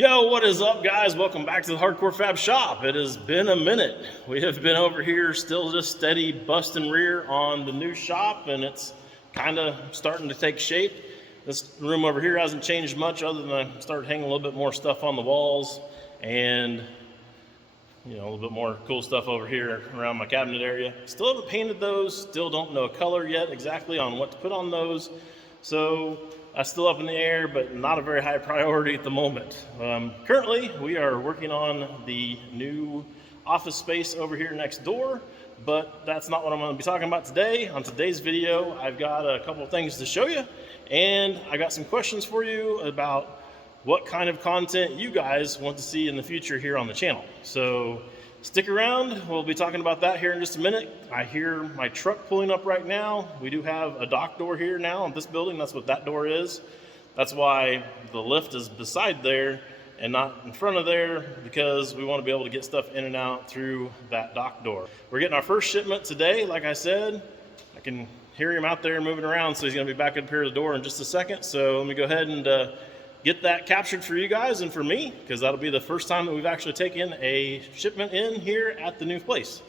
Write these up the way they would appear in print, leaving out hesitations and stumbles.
Yo, what is up, guys? Welcome back to the Hardcore Fab Shop. It has been a minute. We have been over here still just steady busting rear on the new shop, and it's kind of starting to take shape. This room over here hasn't changed much other than I started hanging a little bit more stuff on the walls and a little bit more cool stuff over here around my cabinet area. Still haven't painted those, still don't know color yet exactly on what to put on those. So that's still up in the air, but not a very high priority at the moment. Currently, we are working on the new office space over here next door, but that's not what I'm going to be talking about today. On today's video, I've got a couple of things to show you, and I got some questions for you about what kind of content you guys want to see in the future here on the channel. So stick around, we'll be talking about that here in just a minute. I hear my truck pulling up right now. We do have a dock door here now in this building. That's what that door is. That's why the lift is beside there and not in front of there, because we want to be able to get stuff in and out through that dock door. We're getting our first shipment today, like I said. I can hear him out there moving around, so he's going to be back up here at the door in just a second. So let me go ahead and get that captured for you guys and for me, because that'll be the first time that we've actually taken a shipment in here at the new place.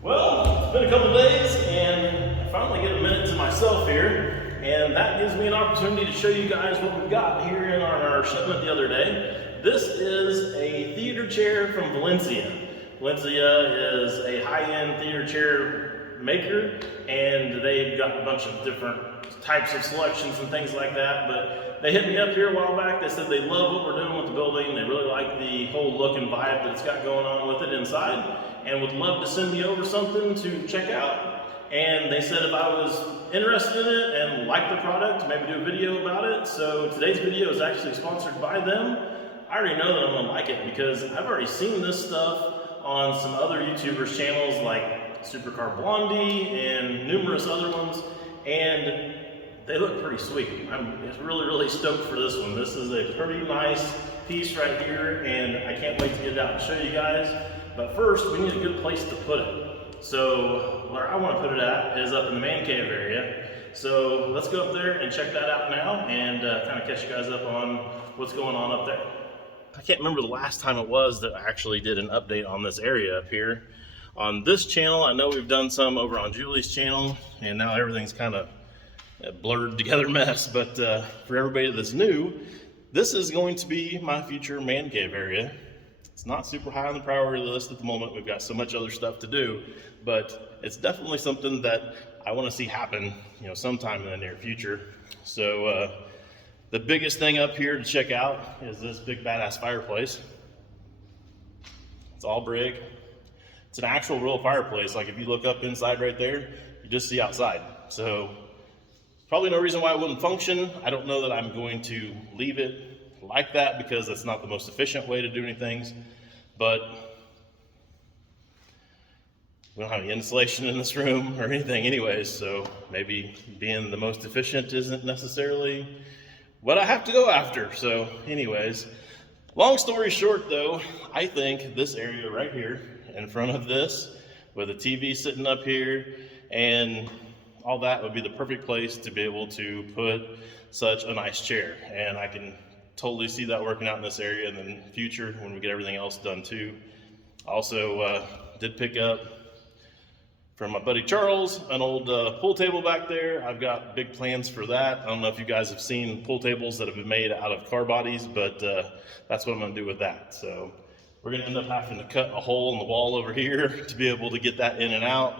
Well, it's been a couple days and I finally get a minute to myself here, and that gives me an opportunity to show you guys what we've got here in our shipment the other day. This is a theater chair from Valencia. Valencia is a high-end theater chair maker, and they've got a bunch of different types of selections and things like that, but they hit me up here a while back. They said they love what we're doing with the building. They really like the whole look and vibe that it's got going on with it inside, and would love to send me over something to check out. And they said if I was interested in it and liked the product, maybe do a video about it. So today's video is actually sponsored by them. I already know that I'm gonna like it because I've already seen this stuff on some other YouTubers' channels like Supercar Blondie and numerous other ones, and they look pretty sweet. I'm really stoked for this one. This is a pretty nice piece right here, and I can't wait to get it out and show you guys. But first, we need a good place to put it. So where I want to put it at is up in the man cave area. So let's go up there and check that out now, and kind of catch you guys up on what's going on up there. I can't remember the last time it was that I actually did an update on this area up here. On this channel, I know we've done some over on Julie's channel, and now everything's kind of a blurred together mess. But for everybody that's new, this is going to be my future man cave area. It's not super high on the priority list at the moment. We've got so much other stuff to do, but it's definitely something that I want to see happen, sometime in the near future. So the biggest thing up here to check out is this big badass fireplace. It's all brick. It's an actual real fireplace. Like if you look up inside right there, you just see outside. So probably no reason why it wouldn't function. I don't know that I'm going to leave it like that because that's not the most efficient way to do anything, but we don't have any insulation in this room or anything anyways, so maybe being the most efficient isn't necessarily what I have to go after. So anyways, long story short though, I think this area right here in front of this with a TV sitting up here and all that would be the perfect place to be able to put such a nice chair. And I can totally see that working out in this area in the future when we get everything else done too. Also did pick up from my buddy Charles an old pool table back there. I've got big plans for that. I don't know if you guys have seen pool tables that have been made out of car bodies, but that's what I'm gonna do with that. So we're we're gonna end up having to cut a hole in the wall over here to be able to get that in and out.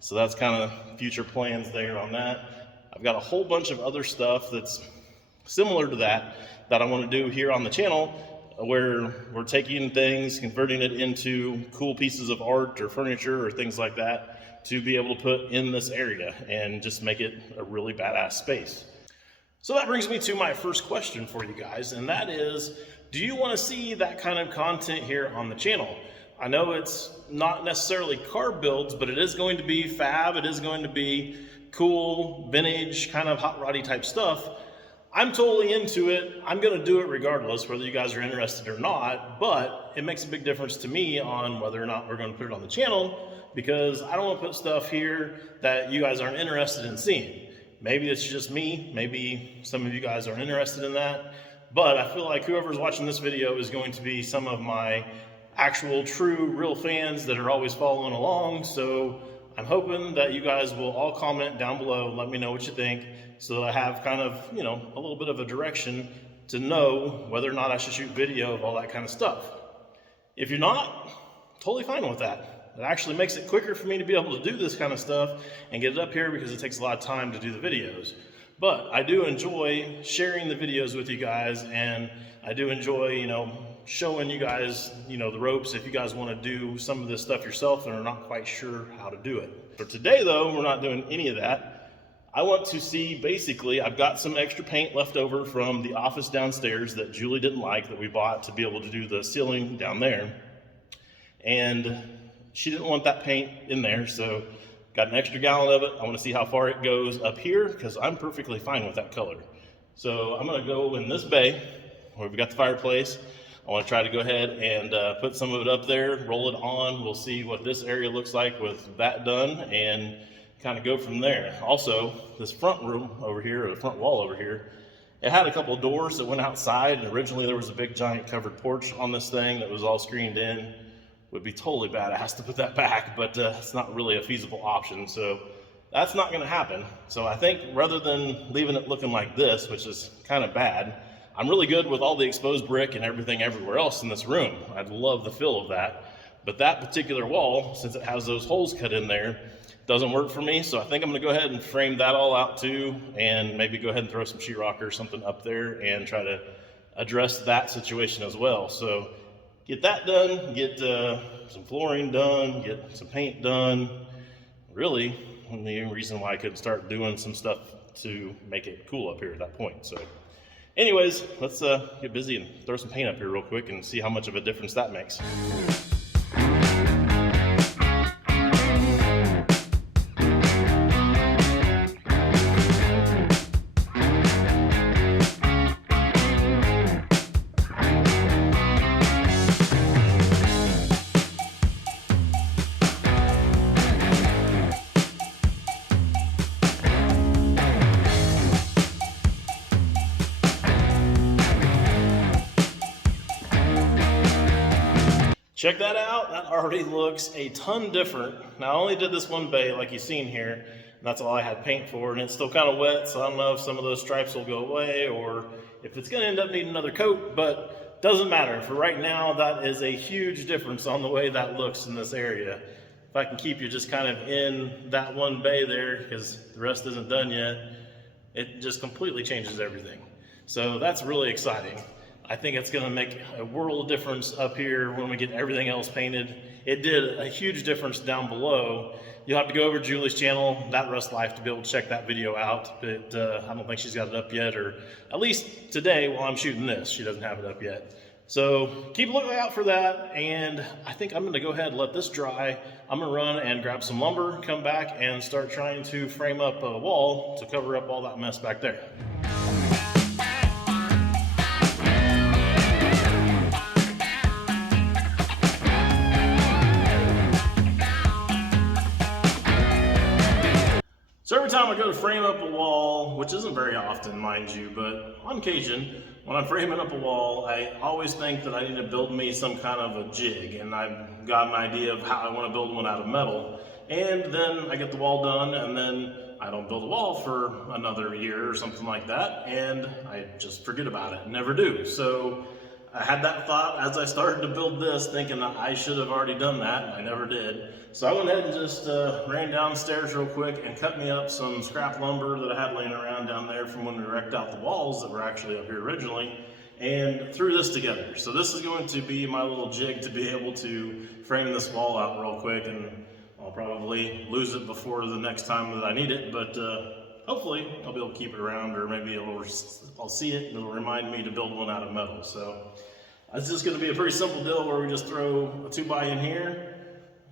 So that's kind of future plans there on that. I've got a whole bunch of other stuff that's similar to that I want to do here on the channel, where we're taking things, converting it into cool pieces of art or furniture or things like that to be able to put in this area and just make it a really badass space. So that brings me to my first question for you guys, and that is, do you want to see that kind of content here on the channel? I know it's not necessarily car builds, but it is going to be fab, it is going to be cool, vintage, kind of hot roddy type stuff. I'm totally into it. I'm going to do it regardless, whether you guys are interested or not, but it makes a big difference to me on whether or not we're going to put it on the channel, because I don't want to put stuff here that you guys aren't interested in seeing. Maybe it's just me, maybe some of you guys aren't interested in that, but I feel like whoever's watching this video is going to be some of my actual, true, real fans that are always following along. So I'm hoping that you guys will all comment down below, let me know what you think, so that I have kind of, you know, a little bit of a direction to know whether or not I should shoot video of all that kind of stuff. If you're not, totally fine with that. It actually makes it quicker for me to be able to do this kind of stuff and get it up here, because it takes a lot of time to do the videos. But I do enjoy sharing the videos with you guys, and I do enjoy, you know, showing you guys, you know, the ropes if you guys want to do some of this stuff yourself and are not quite sure how to do it. For today though, we're not doing any of that. I want to see, basically, I've got some extra paint left over from the office downstairs that Julie didn't like, that we bought to be able to do the ceiling down there. And she didn't want that paint in there, so got an extra gallon of it. I want to see how far it goes up here, because I'm perfectly fine with that color. So I'm going to go in this bay where we've got the fireplace. I want to try to go ahead and put some of it up there, roll it on. We'll see what this area looks like with that done and kind of go from there. Also, this front room over here, or the front wall over here, it had a couple of doors that went outside, and originally there was a big giant covered porch on this thing that was all screened in. Would be totally badass to put that back, but it's not really a feasible option, so that's not going to happen. So I think rather than leaving it looking like this, which is kind of bad, I'm really good with all the exposed brick and everything everywhere else in this room. I'd love the feel of that, but that particular wall, since it has those holes cut in there, doesn't work for me. So I think I'm going to go ahead and frame that all out too, and maybe go ahead and throw some sheetrock or something up there and try to address that situation as well. So get that done, get some flooring done, get some paint done. Really, the only reason why I couldn't start doing some stuff to make it cool up here at that point. So anyways, let's get busy and throw some paint up here real quick and see how much of a difference that makes. Check that out, that already looks a ton different. Now I only did this one bay like you've seen here, and that's all I had paint for, and it's still kind of wet, so I don't know if some of those stripes will go away or if it's gonna end up needing another coat, but doesn't matter. For right now, that is a huge difference on the way that looks in this area. If I can keep you just kind of in that one bay there, because the rest isn't done yet, it just completely changes everything. So that's really exciting. I think it's gonna make a world of difference up here when we get everything else painted. It did a huge difference down below. You'll have to go over to Julie's channel, That Rust Life, to be able to check that video out, but I don't think she's got it up yet, or at least today while I'm shooting this, she doesn't have it up yet. So keep a lookout out for that, and I think I'm gonna go ahead and let this dry. I'm gonna run and grab some lumber, come back and start trying to frame up a wall to cover up all that mess back there. So every time I go to frame up a wall, which isn't very often, mind you, but on occasion, when I'm framing up a wall, I always think that I need to build me some kind of a jig, and I've got an idea of how I want to build one out of metal. And then I get the wall done, and then I don't build a wall for another year or something like that, and I just forget about it, never do. So I had that thought as I started to build this, thinking that I should have already done that, and I never did. So I went ahead and just ran downstairs real quick and cut me up some scrap lumber that I had laying around down there from when we wrecked out the walls that were actually up here originally, and threw this together. So this is going to be my little jig to be able to frame this wall out real quick, and I'll probably lose it before the next time that I need it, but hopefully I'll be able to keep it around, or maybe I'll see it and it'll remind me to build one out of metal. So it's just going to be a pretty simple deal where we just throw a 2x in here,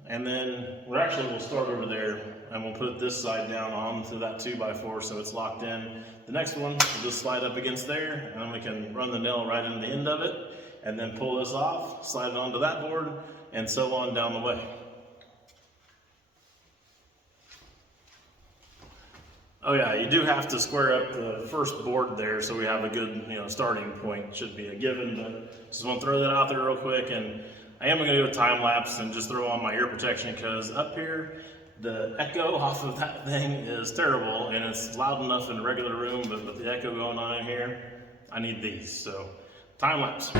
and then we'll start over there and we'll put this side down onto that 2x4 so it's locked in. The next one will just slide up against there, and then we can run the nail right into the end of it and then pull this off, slide it onto that board, and so on down the way. Oh yeah, you do have to square up the first board there so we have a good, starting point. Should be a given, but just want to throw that out there real quick. And I am going to do a time lapse and just throw on my ear protection, because up here the echo off of that thing is terrible, and it's loud enough in a regular room, but with the echo going on in here, I need these. So time lapse.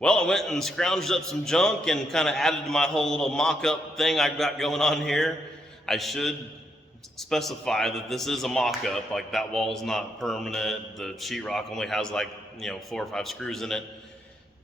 Well, I went and scrounged up some junk and kind of added to my whole little mock-up thing I've got going on here. I should specify that this is a mock-up, like that wall's not permanent. The sheetrock only has 4 or 5 screws in it.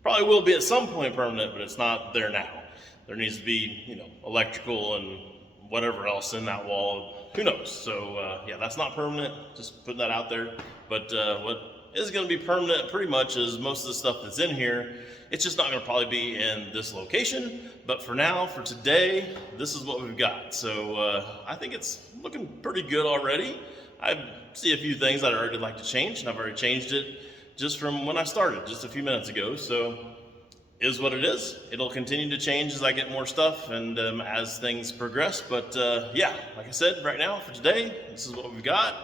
Probably will be at some point permanent, but it's not there now. There needs to be, electrical and whatever else in that wall. Who knows? So yeah, that's not permanent. Just putting that out there. But what is going to be permanent pretty much is most of the stuff that's in here. It's just not going to probably be in this location, but for now, for today, this is what we've got. So I think it's looking pretty good already. I see a few things that I'd already like to change, and I've already changed it just from when I started, just a few minutes ago. So is what it is. It'll continue to change as I get more stuff and as things progress. But yeah, like I said, right now, for today, this is what we've got.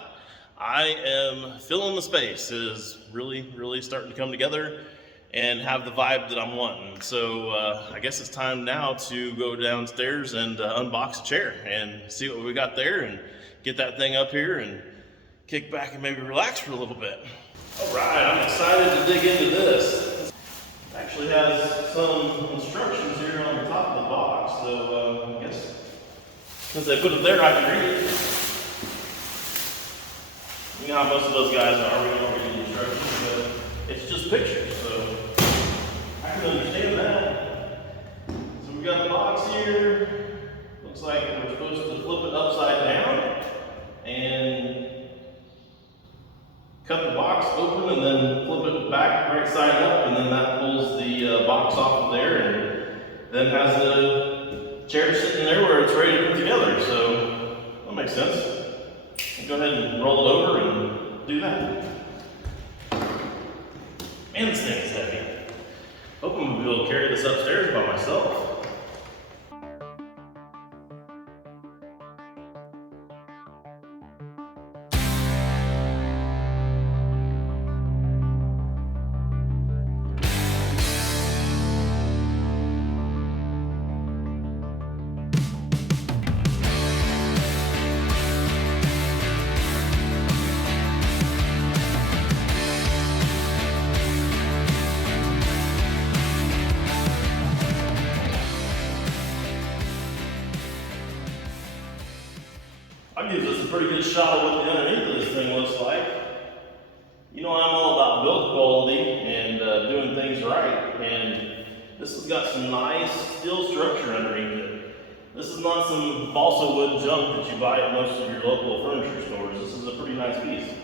I am filling the space. It is really, really starting to come together and have the vibe that I'm wanting. So I guess it's time now to go downstairs and unbox a chair and see what we got there and get that thing up here and kick back and maybe relax for a little bit. All right, I'm excited to dig into this. It actually has some instructions here on the top of the box, so I guess since they put it there, I can read it. You know how most of those guys are, we don't read the instructions, but it's just pictures, so I can understand that. So we got the box here. Looks like we're supposed to flip it upside down and cut the box open and then flip it back right side up, and then that pulls the box off of there and then has the chair sitting there where it's ready to put together. So that makes sense. I'll go ahead and roll it over and do that. Man, this thing is heavy. Hope I'm gonna be able to carry this upstairs by myself. I'll give this a pretty good shot of what the underneath of this thing looks like. You know, I'm all about build quality and doing things right, and this has got some nice steel structure underneath it. This is not some balsa wood junk that you buy at most of your local furniture stores. This is a pretty nice piece.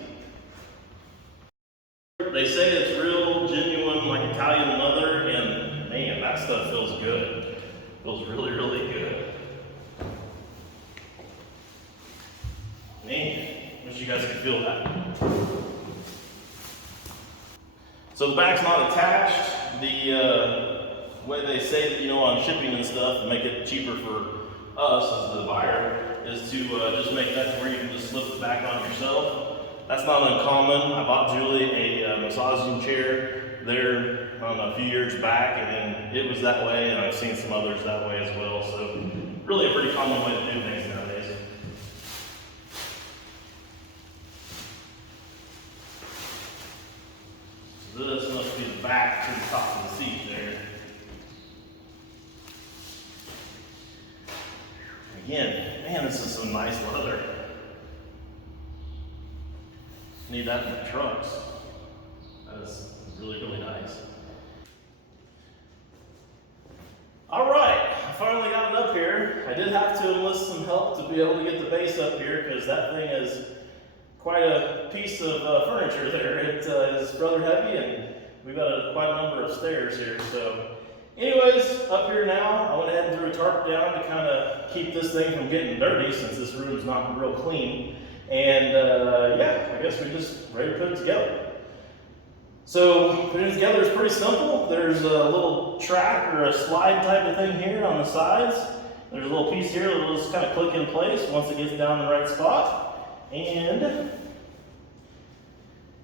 They say it's real, genuine, like Italian leather, and man, that stuff feels good. Feels really, really good. Man, wish you guys could feel that. So the back's not attached. The way they say that, you know, on shipping and stuff, to make it cheaper for us as the buyer, is to just make that to where you can just slip it back on yourself. That's not uncommon. I bought Julie a massaging chair there, I don't know, a few years back, and it was that way, and I've seen some others that way as well. So really a pretty common way to do things nowadays. So this must be the back to the top of the seat there. Again, man, this is some nice leather. Need that in the trucks. That is really, really nice. All right, I finally got it up here. I did have to enlist some help to be able to get the base up here because that thing is quite a piece of furniture there. It is rather heavy, and we've got quite a number of stairs here. So anyways, up here now, I went ahead and threw a tarp down to kind of keep this thing from getting dirty since this room's not real clean. And yeah, I guess we're just ready to put it together. So putting it together is pretty simple. There's a little track or a slide type of thing here on the sides. There's a little piece here that will just kind of click in place once it gets down in the right spot. And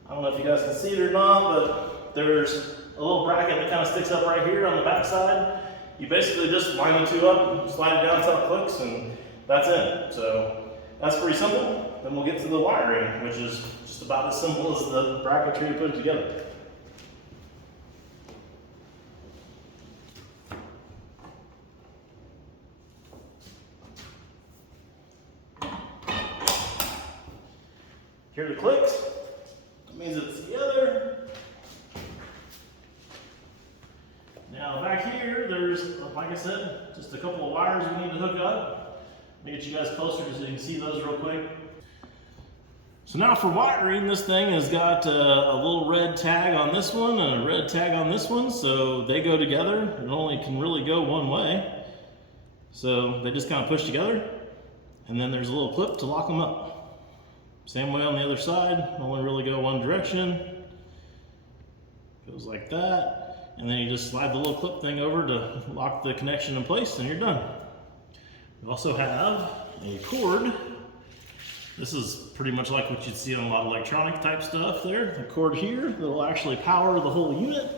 I don't know if you guys can see it or not, but there's a little bracket that kind of sticks up right here on the back side. You basically just line the two up, slide it down until it clicks, and that's it. So that's pretty simple. Then we'll get to the wiring, which is just about as simple as the bracketry to put it together. Hear the clicks? That means it's together. Now back here, there's, like I said, just a couple of wires we need to hook up. Let me get you guys closer so you can see those real quick. So now for wiring, this thing has got a little red tag on this one and a red tag on this one, so they go together. It only can really go one way. So they just kind of push together, and then there's a little clip to lock them up. Same way on the other side, only really go one direction. Goes like that, and then you just slide the little clip thing over to lock the connection in place, and you're done. We also have a cord. This is pretty much like what you'd see on a lot of electronic type stuff there. The cord here that will actually power the whole unit.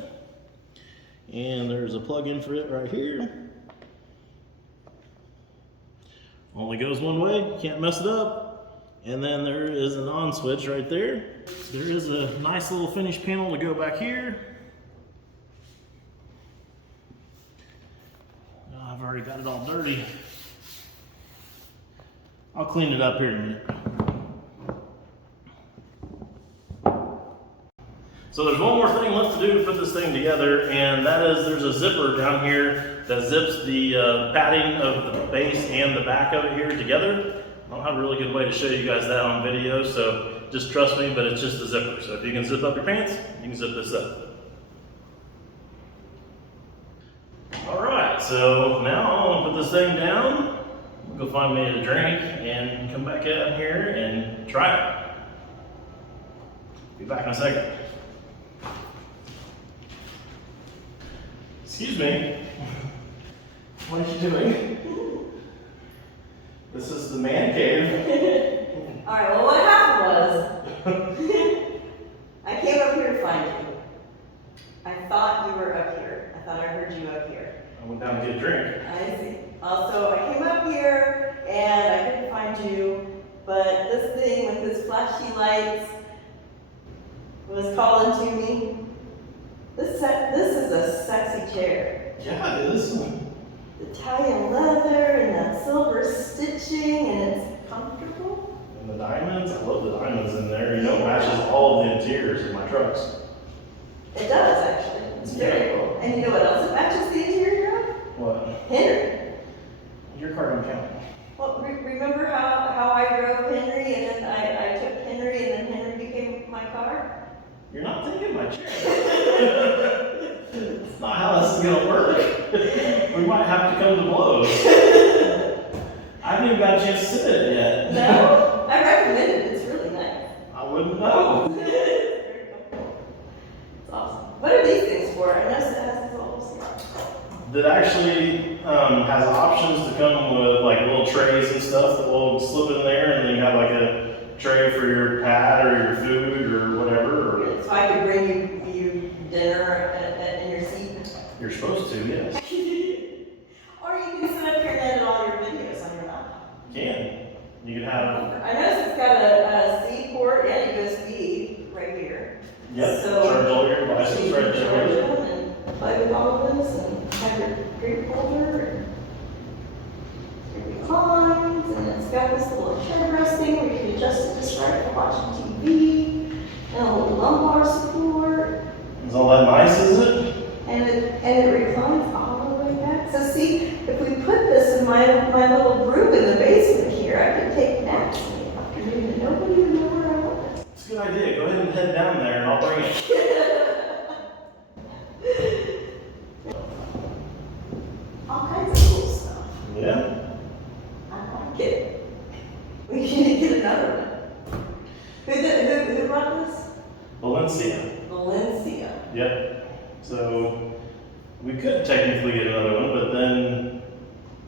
And there's a plug-in for it right here. Only goes one way, can't mess it up. And then there is an on switch right there. There is a nice little finish panel to go back here. I've already got it all dirty. I'll clean it up here in a minute. So there's one more thing left to do to put this thing together, and that is there's a zipper down here that zips the padding of the base and the back of it here together. I don't have a really good way to show you guys that on video, so just trust me, but it's just a zipper. So if you can zip up your pants, you can zip this up. All right, so now I'm gonna put this thing down, go find me a drink, and come back out here and try it. Be back in a second. Excuse me. What are you doing? This is the man cave. Alright, well what happened was, I came up here to find you. I thought you were up here. I thought I heard you up here. I went down to get a drink. I see. Also, I came up here and I couldn't find you, but this thing with this flashy lights was calling to me. This is a sexy chair. Yeah, it is. Italian leather and that silver stitching, and it's comfortable. And the diamonds, I love the diamonds in there. You know, it matches all of the interiors of my trucks. It does, actually. It's very cool. And you know what else it matches the interior of? What? Henry. Your car don't count. Well, remember how I drove Henry and then I took Henry and then Henry became my car? You're not taking my chair. That's not how this is going to work. We might have to come to blows. I haven't even got a chance to sit in it yet. No? I recommend it. It's really nice. I wouldn't know. It's awesome. What are these things for? I noticed it has these little slots. That actually has options to come with like little trays and stuff that will slip in there, and then you have like a tray for your pad or your food or whatever. Or so I could bring you dinner in your seat. You're supposed to, yes. Or you can sit up here and edit all your videos on your laptop. You can. You can have. I noticed it's got a C port and USB right here. Yep. So charge all your devices you right can charge there. them and plug in all of this and have your drink holder and your reclines, and it's got this little head resting where you can adjust it just right for watching TV, and a little lumbar support. Is all that nice, is it? And it reclines all the way back. So see, if we put this in my little room in the basement here, I could take naps in the afternoon and nobody would know where I was. It's a good idea. Go ahead and head down there and I'll bring it. All kinds of cool stuff. Yeah? I like it. We need to get another one. Who brought this? Valencia. Valencia. Yep. So we could technically get another one, but then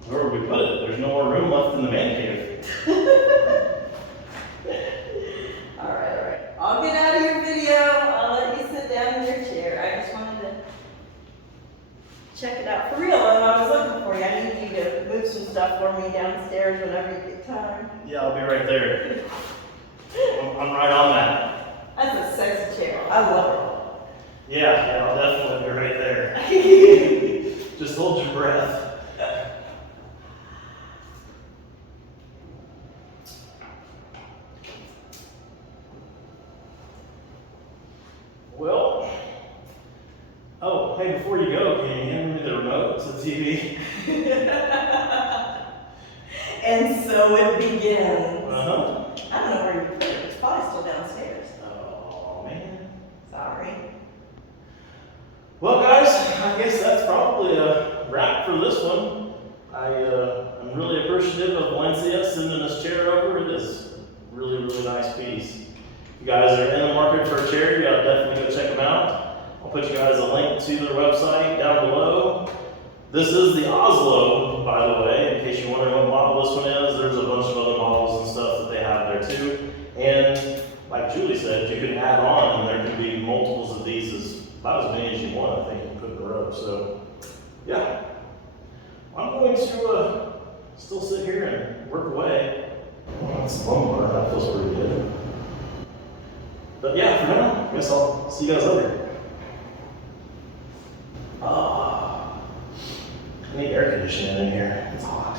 where would we put it? There's no more room left in the man cave. All right. I'll get out of your video. I'll let you sit down in your chair. I just wanted to check it out for real, and I was looking for you. I need you to move some stuff for me downstairs whenever you get time. Yeah, I'll be right there. I'm right on that. That's a sexy chair. I love Yeah, I'll definitely be right there. Just hold your breath. Well, oh, hey, before you go, can you hand me the remote to the TV? And so it begins. Uh-huh. I don't know where you put it. It's probably still downstairs. Oh, man. Sorry. Well, guys, I guess that's probably a wrap for this one. I'm really appreciative of Valencia sending this chair over. It is a really, really nice piece. If you guys are in the market for a chair, you gotta definitely go check them out. I'll put you guys a link to their website down below. This is the Oslo, by the way, in case you're wondering what model this one is. There's a bunch of other models and stuff that they have there too. And like Julie said, you can add on, and there can be multiples of these, about as many as you want, I think, you can put in a row. So, yeah. I'm going to still sit here and work away. Well, that's lumbar, that feels pretty good. But yeah, for now, I guess I'll see you guys later. I need air conditioning in here. It's hot.